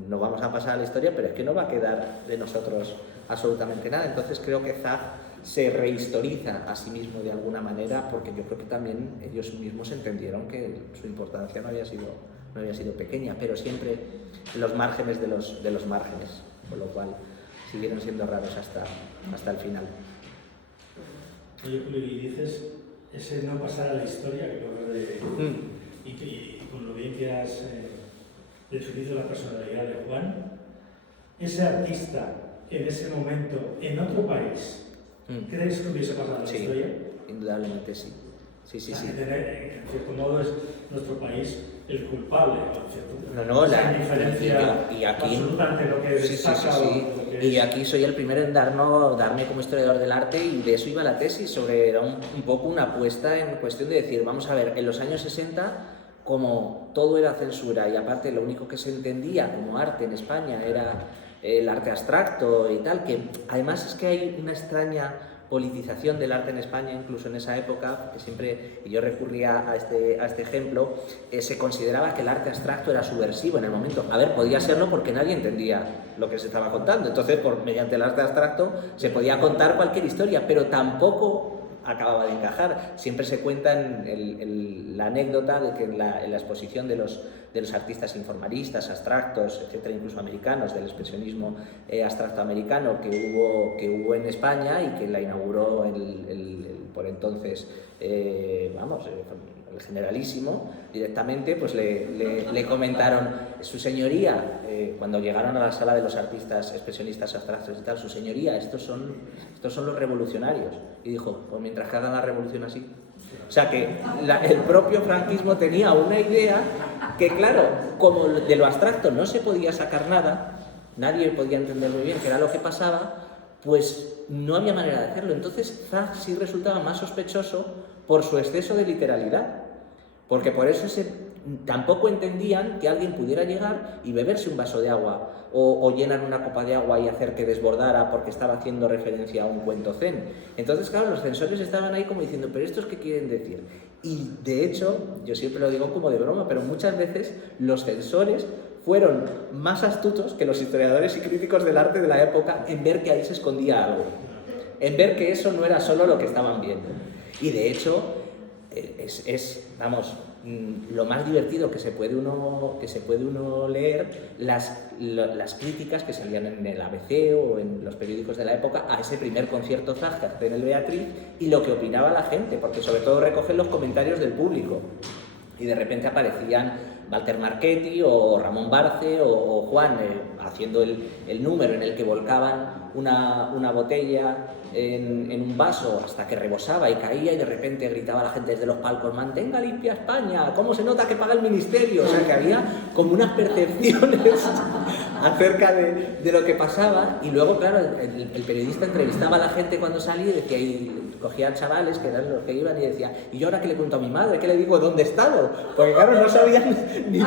no vamos a pasar a la historia, pero es que no va a quedar de nosotros absolutamente nada. Entonces creo que Zag se rehistoriza a sí mismo de alguna manera, porque yo creo que también ellos mismos entendieron que su importancia no había sido pequeña, pero siempre en los márgenes de los márgenes, con lo cual siguieron siendo raros hasta el final. Oye, Julio, y dices ese no pasar a la historia, que lo y con lo bien que has definido la personalidad de Juan, ese artista en ese momento, en otro país, ¿crees que hubiese pasado a la historia? indudablemente sí. Sí. En cierto modo es nuestro país el culpable, ¿no? No, la diferencia y aquí, absoluta entre lo que destaca lo que y aquí soy el primero en darme como historiador del arte, y de eso iba la tesis, sobre un poco una apuesta en cuestión de decir, vamos a ver, en los años 60, como todo era censura y aparte lo único que se entendía como arte en España era el arte abstracto y tal, que además es que hay una extraña politización del arte en España, incluso en esa época, que siempre, y yo recurría a este ejemplo, se consideraba que el arte abstracto era subversivo en el momento. A ver, podía serlo porque nadie entendía lo que se estaba contando, entonces mediante el arte abstracto se podía contar cualquier historia, pero tampoco acababa de encajar. Siempre se cuenta la anécdota de que en la exposición de los artistas informalistas, abstractos, etcétera, incluso americanos, del expresionismo abstracto americano que hubo en España y que la inauguró por entonces, el generalísimo, directamente, pues le comentaron, su señoría, cuando llegaron a la sala de los artistas expresionistas abstractos y tal, su señoría, estos son los revolucionarios. Y dijo, pues mientras que hagan la revolución así. O sea que el propio franquismo tenía una idea que, claro, como de lo abstracto no se podía sacar nada, nadie podía entender muy bien qué era lo que pasaba, pues no había manera de hacerlo. Entonces Zag sí resultaba más sospechoso por su exceso de literalidad, porque por eso tampoco entendían que alguien pudiera llegar y beberse un vaso de agua o llenar una copa de agua y hacer que desbordara porque estaba haciendo referencia a un cuento zen. Entonces, claro, los censores estaban ahí como diciendo, ¿pero estos qué quieren decir? Y de hecho, yo siempre lo digo como de broma, pero muchas veces los censores fueron más astutos que los historiadores y críticos del arte de la época en ver que ahí se escondía algo, en ver que eso no era solo lo que estaban viendo. Y de hecho, vamos, lo más divertido que se puede uno leer, las críticas que salían en el ABC o en los periódicos de la época a ese primer concierto Zag que hace en el Beatriz y lo que opinaba la gente, porque sobre todo recogen los comentarios del público. Y de repente aparecían Walter Marchetti o Ramón Barce o Juan haciendo el número en el que volcaban una botella en un vaso hasta que rebosaba y caía, y de repente gritaba la gente desde los palcos, mantenga limpia España, ¿cómo se nota que paga el ministerio? O sea, que había como unas percepciones acerca de lo que pasaba. Y luego, claro, el periodista entrevistaba a la gente cuando salía y decía, y cogía chavales que eran los que iban y decía, y yo ahora que le pregunto a mi madre, ¿qué le digo? ¿Dónde he estado? Porque claro, no sabían ni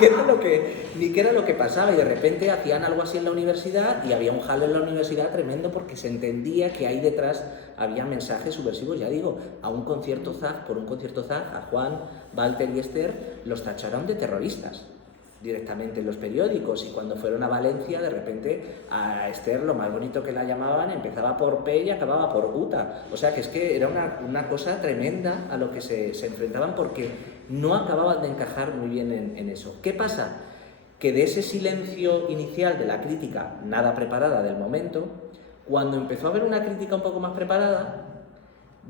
qué era lo que pasaba, y de repente hacían algo así en la universidad y había un jaleo en la universidad tremendo porque se entendía que ahí detrás había mensajes subversivos. Ya digo, por un concierto Zag, a Juan, Walter y Esther los tacharon de terroristas directamente en los periódicos, y cuando fueron a Valencia, de repente a Esther, lo más bonito que la llamaban, empezaba por P y acababa por Uta. O sea que es que era una cosa tremenda a lo que se enfrentaban, porque no acababan de encajar muy bien en eso. ¿Qué pasa? Que de ese silencio inicial de la crítica nada preparada del momento, cuando empezó a haber una crítica un poco más preparada,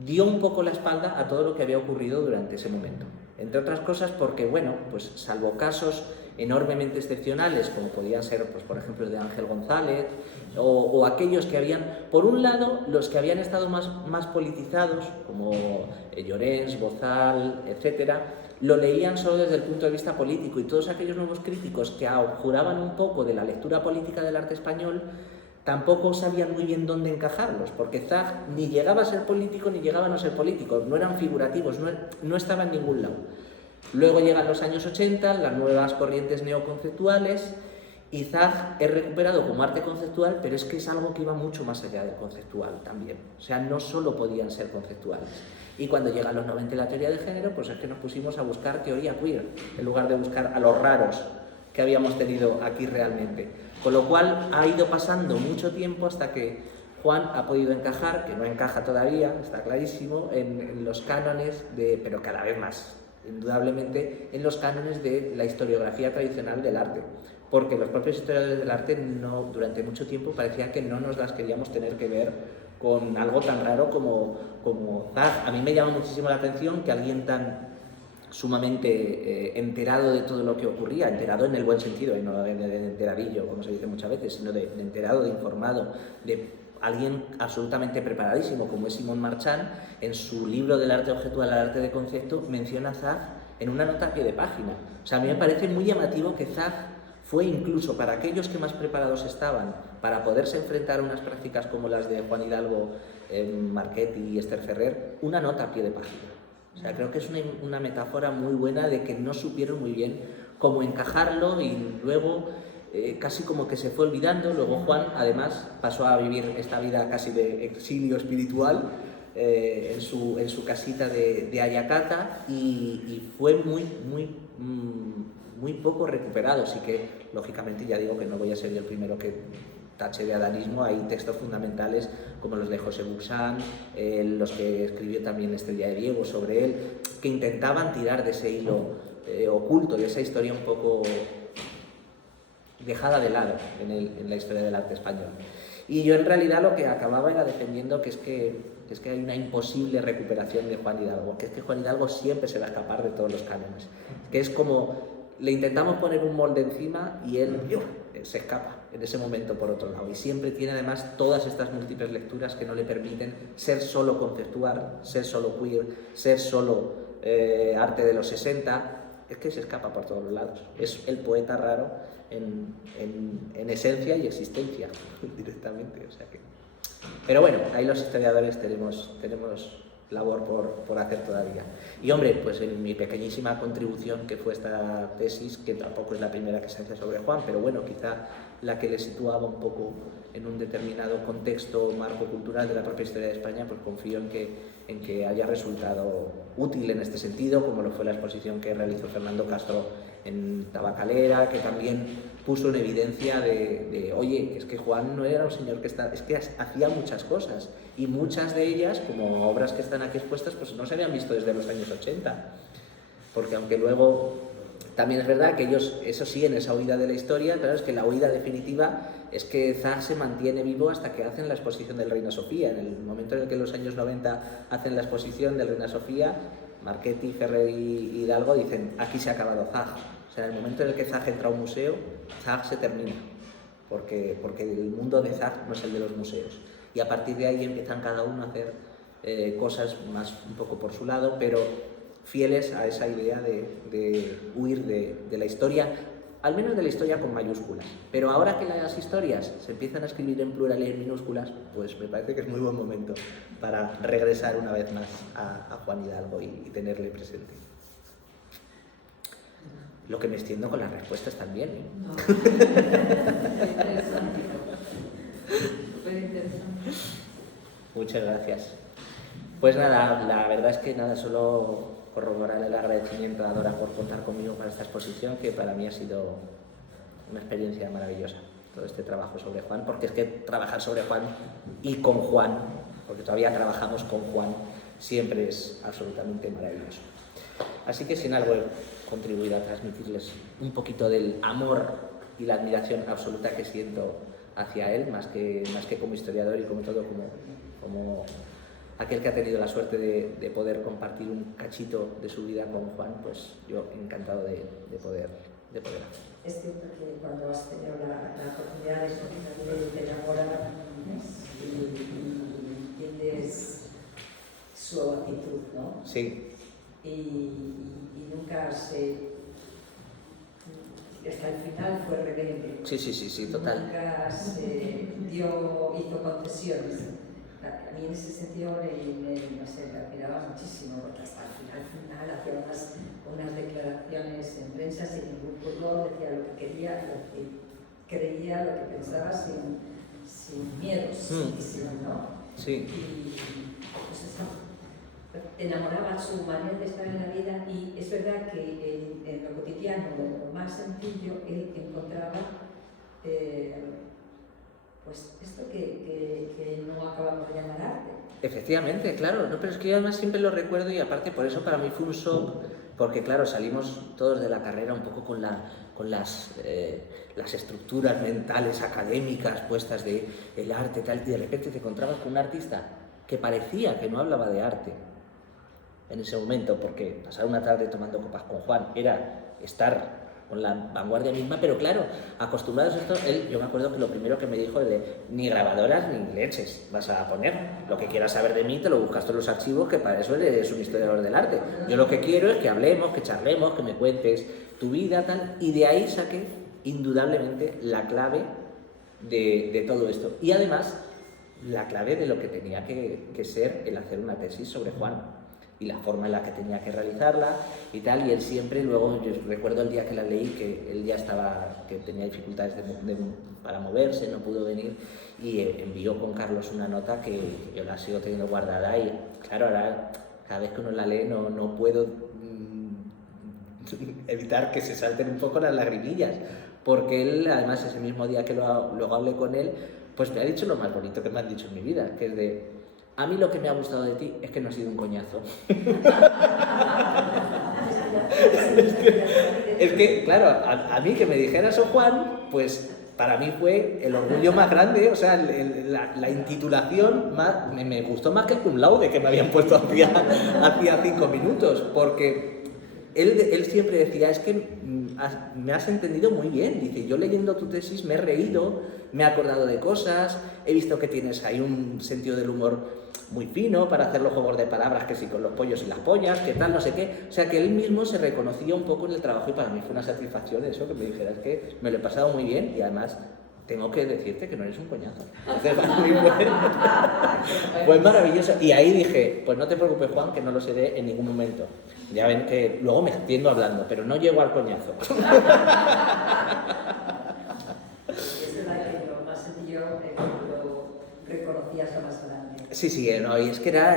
dio un poco la espalda a todo lo que había ocurrido durante ese momento. Entre otras cosas porque, bueno, pues salvo casos enormemente excepcionales, como podían ser, pues, por ejemplo, el de Ángel González, o aquellos que habían, por un lado, los que habían estado más politizados, como Llorens, Bozal, etcétera, lo leían solo desde el punto de vista político, y todos aquellos nuevos críticos que abjuraban un poco de la lectura política del arte español tampoco sabían muy bien dónde encajarlos, porque Zag ni llegaba a ser político ni llegaba a no ser político, no eran figurativos, no estaba en ningún lado. Luego llegan los años 80, las nuevas corrientes neoconceptuales, y Zag es recuperado como arte conceptual, pero es que es algo que iba mucho más allá del conceptual también. O sea, no solo podían ser conceptuales. Y cuando llegan los 90 y la teoría de género, pues es que nos pusimos a buscar teoría queer, en lugar de buscar a los raros que habíamos tenido aquí realmente. Con lo cual ha ido pasando mucho tiempo hasta que Juan ha podido encajar, que no encaja todavía, está clarísimo, en los cánones, pero cada vez más, indudablemente, en los cánones de la historiografía tradicional del arte. Porque los propios historiadores del arte durante mucho tiempo parecía que no nos las queríamos tener que ver con algo tan raro como Zag. A mí me llama muchísimo la atención que alguien tan sumamente enterado de todo lo que ocurría, enterado en el buen sentido, y no de enteradillo, como se dice muchas veces, sino de enterado, de informado, de alguien absolutamente preparadísimo, como es Simón Marchand, en su libro del arte objetual al arte de concepto, menciona a Zag en una nota a pie de página. O sea, a mí me parece muy llamativo que Zag fue incluso para aquellos que más preparados estaban para poderse enfrentar a unas prácticas como las de Juan Hidalgo, Marchetti y Esther Ferrer, una nota a pie de página. O sea, creo que es una metáfora muy buena de que no supieron muy bien cómo encajarlo y luego casi como que se fue olvidando. Luego Juan, además, pasó a vivir esta vida casi de exilio espiritual en su casita de Ayacata y fue muy poco recuperado. Así que, lógicamente, ya digo que no voy a ser yo el primero que tache de adanismo. Hay textos fundamentales como los de José Buxán, los que escribió también Estrella de Diego sobre él, que intentaban tirar de ese hilo oculto, de esa historia un poco dejada de lado en la historia del arte español. Y yo en realidad lo que acababa era defendiendo que es que hay una imposible recuperación de Juan Hidalgo, que es que Juan Hidalgo siempre se va a escapar de todos los cánones, que es como le intentamos poner un molde encima y él se escapa en ese momento por otro lado, y siempre tiene además todas estas múltiples lecturas que no le permiten ser solo conceptual, ser solo queer, ser solo arte de los 60. Es que se escapa por todos los lados, es el poeta raro en esencia y existencia directamente, o sea que... Pero bueno, ahí los historiadores tenemos labor por hacer todavía. Y hombre, pues en mi pequeñísima contribución, que fue esta tesis, que tampoco es la primera que se hace sobre Juan, pero bueno, quizá la que le situaba un poco en un determinado contexto, marco cultural de la propia historia de España, pues confío en que haya resultado útil en este sentido, como lo fue la exposición que realizó Fernando Castro en Tabacalera, que también puso en evidencia oye, es que Juan no era un señor es que hacía muchas cosas, y muchas de ellas, como obras que están aquí expuestas, pues no se habían visto desde los años 80, porque aunque luego también es verdad que ellos, eso sí, en esa huida de la historia, claro, es que la huida definitiva es que Zag se mantiene vivo hasta que hacen la exposición del Reina Sofía. En el momento en el que en los años 90 hacen la exposición del Reina Sofía, Marchetti, Ferrer y Hidalgo dicen, aquí se ha acabado Zag. O sea, en el momento en el que Zag entra a un museo, Zag se termina, porque el mundo de Zag no es el de los museos. Y a partir de ahí empiezan cada uno a hacer cosas más un poco por su lado, pero fieles a esa idea de huir de la historia, al menos de la historia con mayúsculas. Pero ahora que las historias se empiezan a escribir en plural y en minúsculas, pues me parece que es muy buen momento para regresar una vez más a Juan Hidalgo y tenerle presente. Lo que me extiendo con las respuestas también, ¿eh? No. Interesante. Súper interesante. Muchas gracias. Pues nada, la verdad es que nada, solo corroborar el agradecimiento a Dora por contar conmigo para esta exposición, que para mí ha sido una experiencia maravillosa, todo este trabajo sobre Juan, porque es que trabajar sobre Juan y con Juan, porque todavía trabajamos con Juan, siempre es absolutamente maravilloso. Así que sin algo contribuir a transmitirles un poquito del amor y la admiración absoluta que siento hacia él, más que como historiador y como todo, como aquel que ha tenido la suerte de poder compartir un cachito de su vida con Juan, pues yo encantado de poder hacer. Es cierto que cuando has tenido la oportunidad de enamorar y entiendes su actitud, ¿no? Sí. Y nunca hasta el final fue rebelde. Sí, total. Nunca hizo concesiones. A mí en ese sentido me admiraba muchísimo, porque hasta el final hacía unas declaraciones en prensa sin ningún pudor, decía lo que quería, lo que creía, lo que pensaba sin miedos, ¿no? Sí. Y pues eso, enamoraba su manera de estar en la vida, y es verdad que en lo cotidiano, lo más sencillo, él encontraba pues esto que no acabamos de llamar arte. Efectivamente, claro, no, pero es que yo además siempre lo recuerdo, y aparte por eso para mí fue un shock, porque claro, salimos todos de la carrera un poco con las estructuras mentales académicas puestas de el arte tal, y de repente te encontrabas con un artista que parecía que no hablaba de arte en ese momento, porque pasar una tarde tomando copas con Juan era estar con la vanguardia misma, pero claro, acostumbrados a esto, yo me acuerdo que lo primero que me dijo es de ni grabadoras ni leches vas a poner. Lo que quieras saber de mí te lo buscas todos los archivos, que para eso eres un historiador del arte. Yo lo que quiero es que hablemos, que charlemos, que me cuentes tu vida, tal, y de ahí saqué indudablemente la clave de todo esto. Y además, la clave de lo que tenía que ser el hacer una tesis sobre Juan y la forma en la que tenía que realizarla y tal, y él siempre, luego yo recuerdo el día que la leí, que él ya estaba, que tenía dificultades para moverse, no pudo venir, y envió con Carlos una nota que yo la sigo teniendo guardada, y claro, ahora cada vez que uno la lee no puedo evitar que se salten un poco las lagrimillas, porque él, además, ese mismo día que luego hablé con él, pues me ha dicho lo más bonito que me han dicho en mi vida, que es de: a mí lo que me ha gustado de ti es que no has sido un coñazo. es que, claro, a mí que me dijera eso Juan, pues para mí fue el orgullo más grande, o sea, la intitulación me gustó más que el cum laude que me habían puesto hacía 5 minutos, porque él siempre decía, es que me has entendido muy bien. Dice, yo leyendo tu tesis me he reído, me he acordado de cosas, he visto que tienes ahí un sentido del humor muy fino para hacer los juegos de palabras, que sí, con los pollos y las pollas, que tal, no sé qué. O sea, que él mismo se reconocía un poco en el trabajo, y para mí fue una satisfacción eso, que me dijera, es que me lo he pasado muy bien, y además tengo que decirte que no eres un coñazo. Entonces, fue maravilloso. Y ahí dije, pues no te preocupes, Juan, que no lo seré en ningún momento. Ya ven que luego me extiendo hablando, pero no llego al coñazo. Es verdad que lo más sencillo lo reconocías lo más grande. Sí, no, y es que era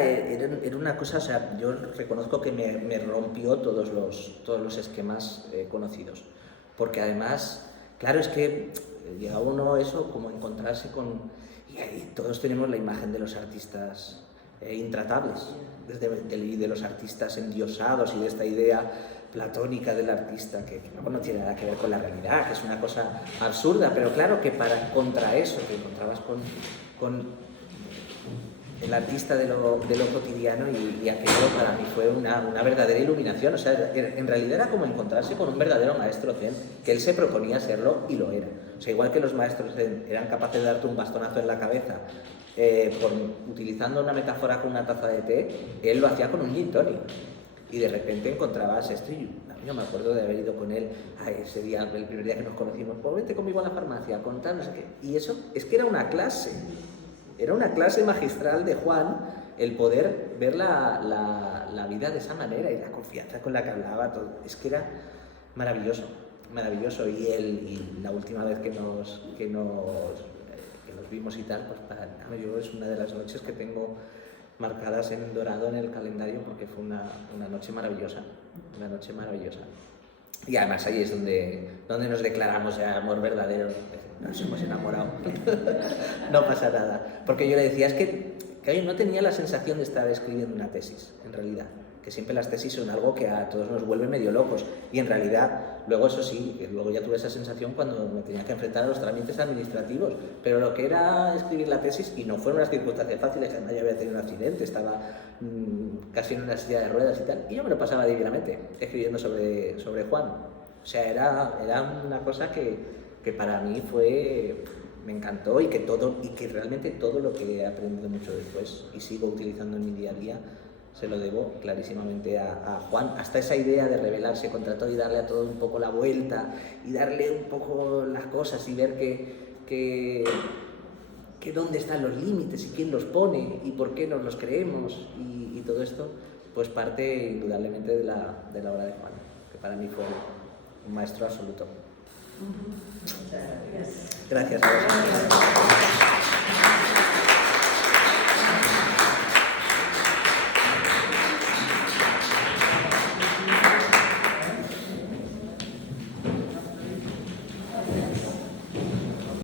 una cosa, o sea, yo reconozco que me rompió todos los esquemas conocidos. Porque además, claro, es que llega uno eso, como encontrarse con... Y ahí todos tenemos la imagen de los artistas intratables, de los artistas endiosados, y de esta idea platónica del artista que no tiene nada que ver con la realidad, que es una cosa absurda, pero claro que contra eso te encontrabas con el artista de lo cotidiano, y aquello para mí fue una verdadera iluminación. O sea, en realidad era como encontrarse con un verdadero maestro zen, que él se proponía serlo y lo era. O sea, igual que los maestros zen eran capaces de darte un bastonazo en la cabeza utilizando una metáfora con una taza de té, él lo hacía con un gin tonic. Y de repente encontrabas esto, y yo me acuerdo de haber ido con él ese día, el primer día que nos conocimos, pues vete conmigo a la farmacia, a contar, no sé qué. Y eso es que era una clase magistral de Juan, el poder ver la vida de esa manera, y la confianza con la que hablaba, todo. Es que era maravilloso. Y la última vez que nos vimos y tal, pues para mí es una de las noches que tengo marcadas en dorado en el calendario, porque fue una noche maravillosa, Y además ahí es donde nos declaramos ya amor verdadero, nos hemos enamorado. No pasa nada. Porque yo le decía, es que yo no tenía la sensación de estar escribiendo una tesis, en realidad. Que siempre las tesis son algo que a todos nos vuelve medio locos. Y en realidad, luego eso sí, que luego ya tuve esa sensación cuando me tenía que enfrentar a los trámites administrativos. Pero lo que era escribir la tesis, y no fueron unas circunstancias fáciles, además yo había tenido un accidente, estaba casi en una silla de ruedas y tal, y yo me lo pasaba divinamente escribiendo sobre Juan. O sea, era una cosa que para mí me encantó, y que realmente todo lo que he aprendido mucho después y sigo utilizando en mi día a día se lo debo clarísimamente a Juan. Hasta esa idea de rebelarse contra todo y darle a todo un poco la vuelta, y darle un poco las cosas, y ver que dónde están los límites y quién los pone y por qué nos los creemos, y todo esto pues parte indudablemente de la obra de Juan, que para mí fue un maestro absoluto. Muchas gracias. Gracias a vosotros.